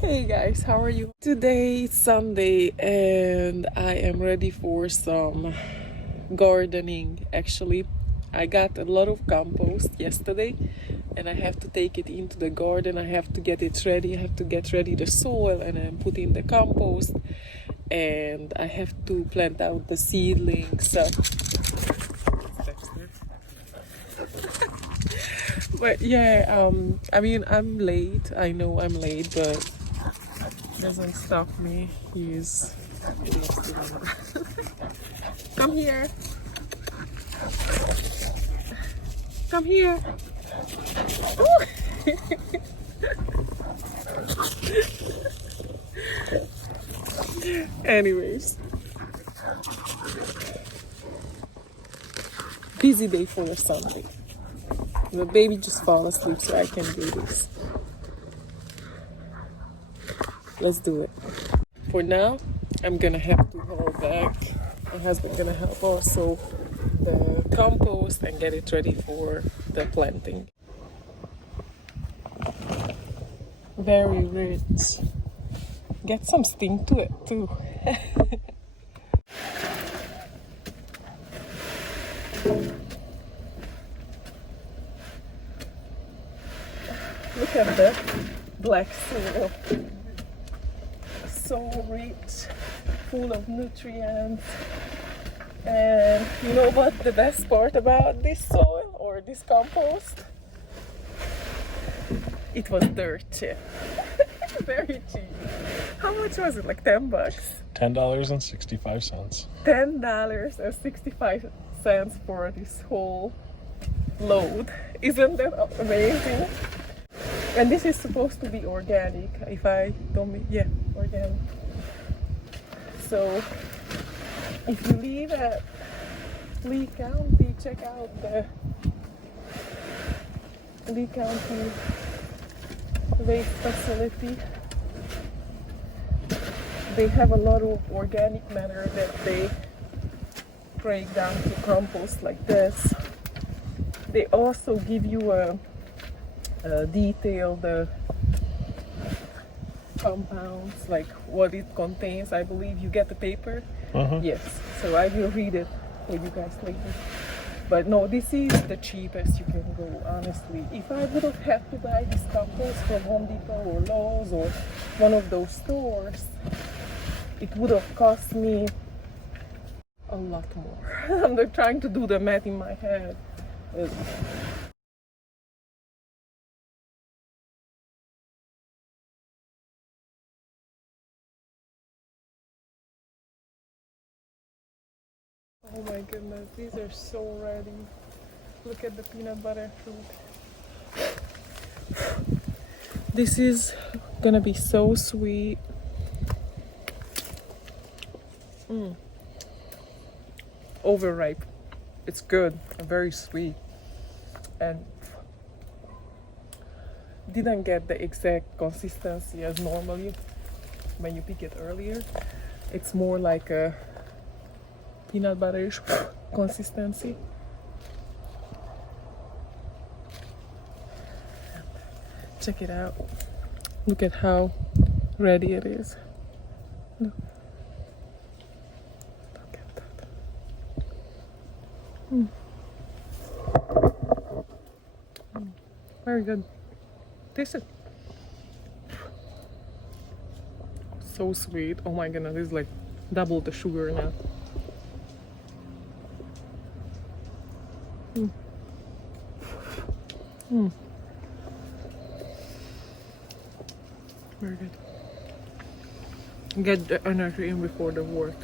Hey guys, how are you? Today is Sunday and I am ready for some gardening. Actually, I got a lot of compost yesterday and I have to take it into the garden. I have to get it ready. I have to get ready the soil and then put in the compost, and I have to plant out the seedlings. But yeah, I mean, I'm late. I know I'm late, but doesn't stop me. He's come here. Come here. Anyways, busy day for a Sunday. The baby just fall asleep, so I can do this. Let's do it. For now, I'm gonna have to haul back. My husband gonna help also the compost and get it ready for the planting. Very rich. Get some sting to it too. Look at the black soil. So rich, full of nutrients. And you know what the best part about this soil or this compost? It was dirt cheap. Very cheap. How much was it? Like $10? $10.65. $10.65 for this whole load. Isn't that amazing? And this is supposed to be organic, if I don't, yeah, organic. So if you live at Lee County, check out the Lee County waste facility. They have a lot of organic matter that they break down to compost like this. They also give you a detailed compounds, like what it contains. I believe you get the paper. Yes, so I will read it for you guys later. But no, this is the cheapest you can go, honestly. If I would have had to buy this compost from Home Depot or Lowe's or one of those stores, it would have cost me a lot more. I'm not trying to do the math in my head. Oh my goodness, these are so ready. Look at the peanut butter fruit. This is gonna be so sweet. Overripe. It's good and very sweet. And didn't get the exact consistency as normally when you pick it earlier. It's more like a peanut butterish consistency. Check it out. Look at how ready it is. Look at that. Very good. Taste it. So sweet. Oh my goodness, it's like double the sugar now. Very good. Get the energy in before the work.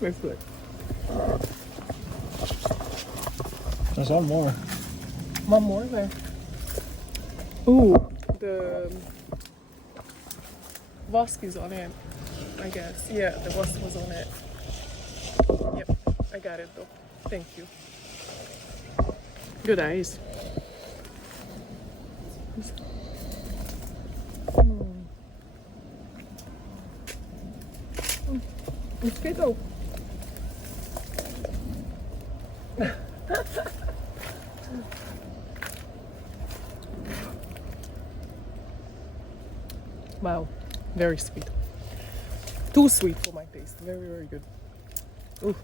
That's good. There's one more. One more there. Ooh, the Vosk is on it, I guess. Yeah, the Vosk was on it. Yep, I got it though. Thank you. Good eyes. Mosquito. Wow, very sweet. Too sweet for my taste. Very, very good. Ooh,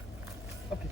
okay.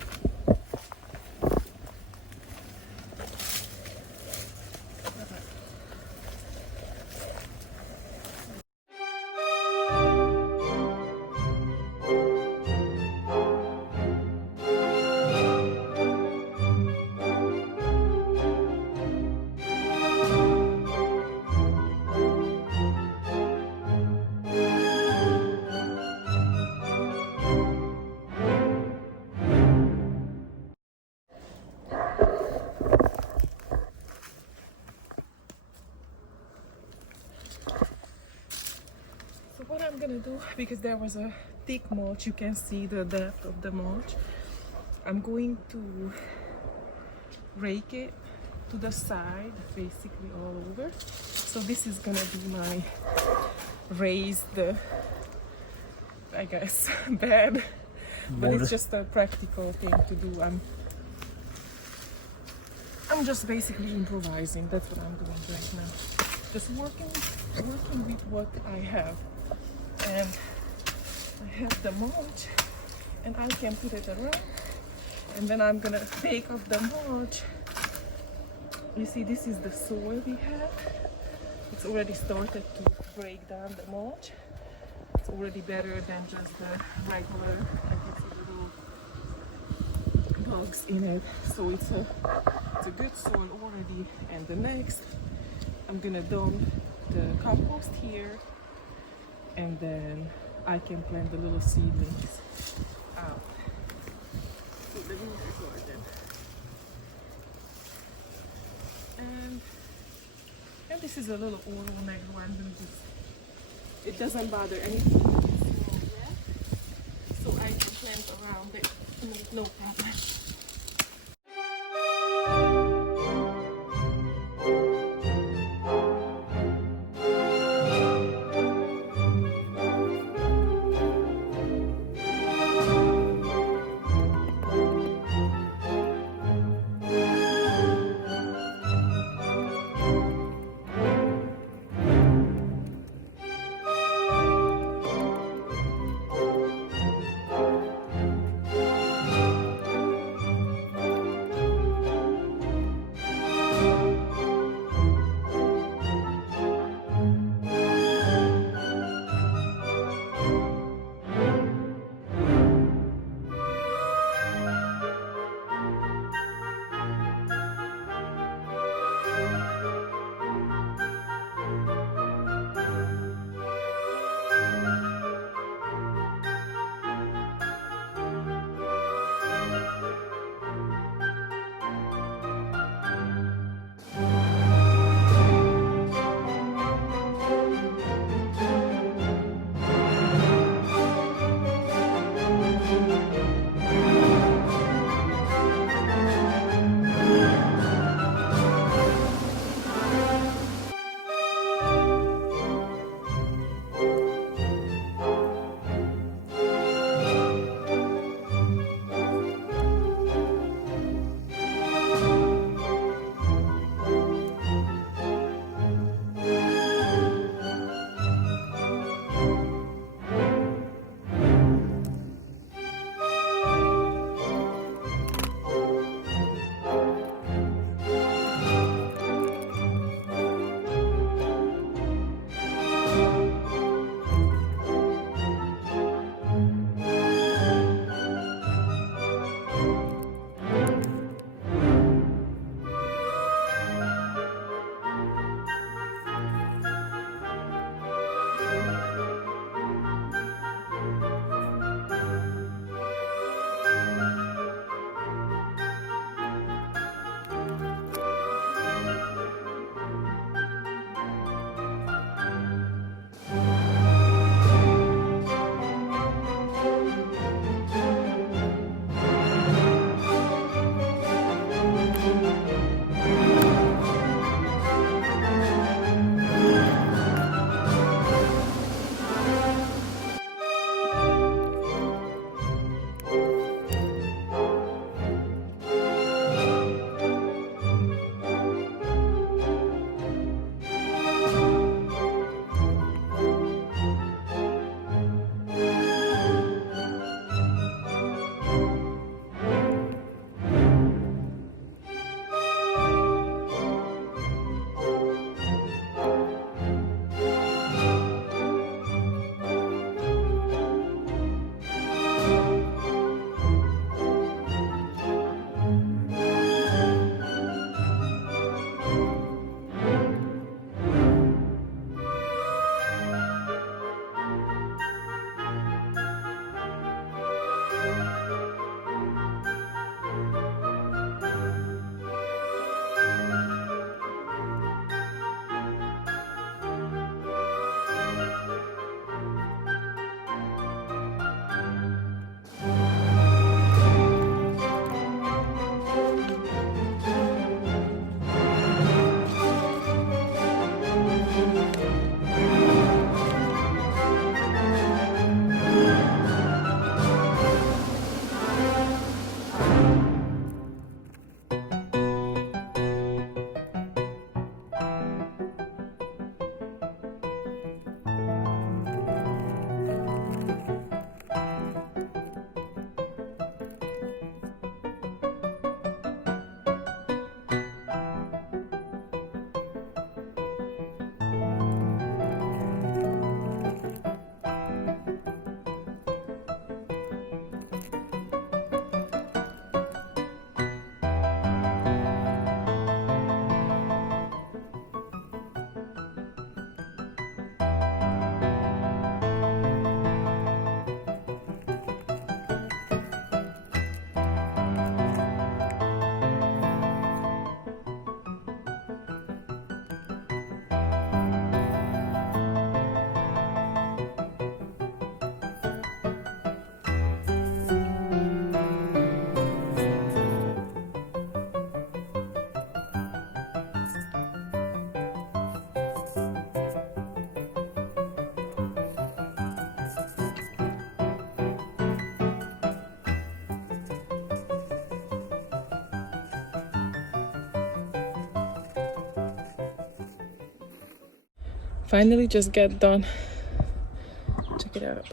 So what I'm gonna do, because there was a thick mulch, you can see the depth of the mulch. I'm going to rake it to the side, basically all over. So this is gonna be my raised, I guess, bed. But it's just a practical thing to do. I'm just basically improvising. That's what I'm doing right now. Just working with what I have. And I have the mulch, and I can put it around. And then I'm gonna take off the mulch. You see, this is the soil we have. It's already started to break down the mulch. It's already better than just the regular. I can see little bugs in it. So it's a good soil already. And the next, I'm gonna dump the compost here, and then I can plant the little seedlings out to the winter garden. And this is a little oil neck one. It doesn't bother anything yet, so I can plant around it. No problem. Finally just get done. Check it out.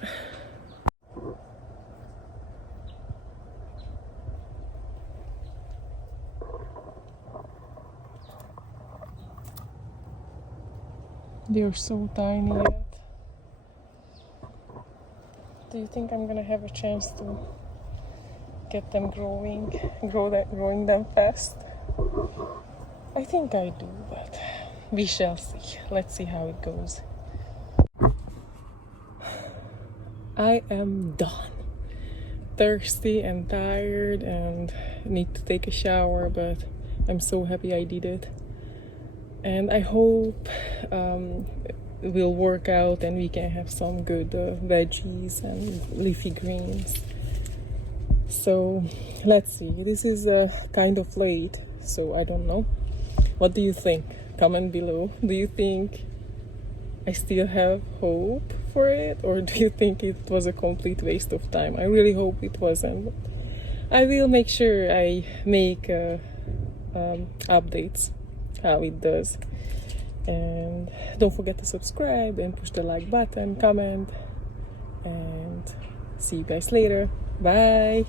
They're so tiny yet. Do you think I'm gonna have a chance to get them growing them fast? I think I do, but we shall see. Let's see how it goes. I am done. Thirsty and tired and need to take a shower, but I'm so happy I did it. And I hope it will work out and we can have some good veggies and leafy greens. So let's see. This is kind of late, so I don't know. What do you think? Comment below. Do you think I still have hope for it, or do you think it was a complete waste of time? I really hope it wasn't. I will make sure I make updates how it does. And don't forget to subscribe and push the like button, comment, and see you guys later. Bye.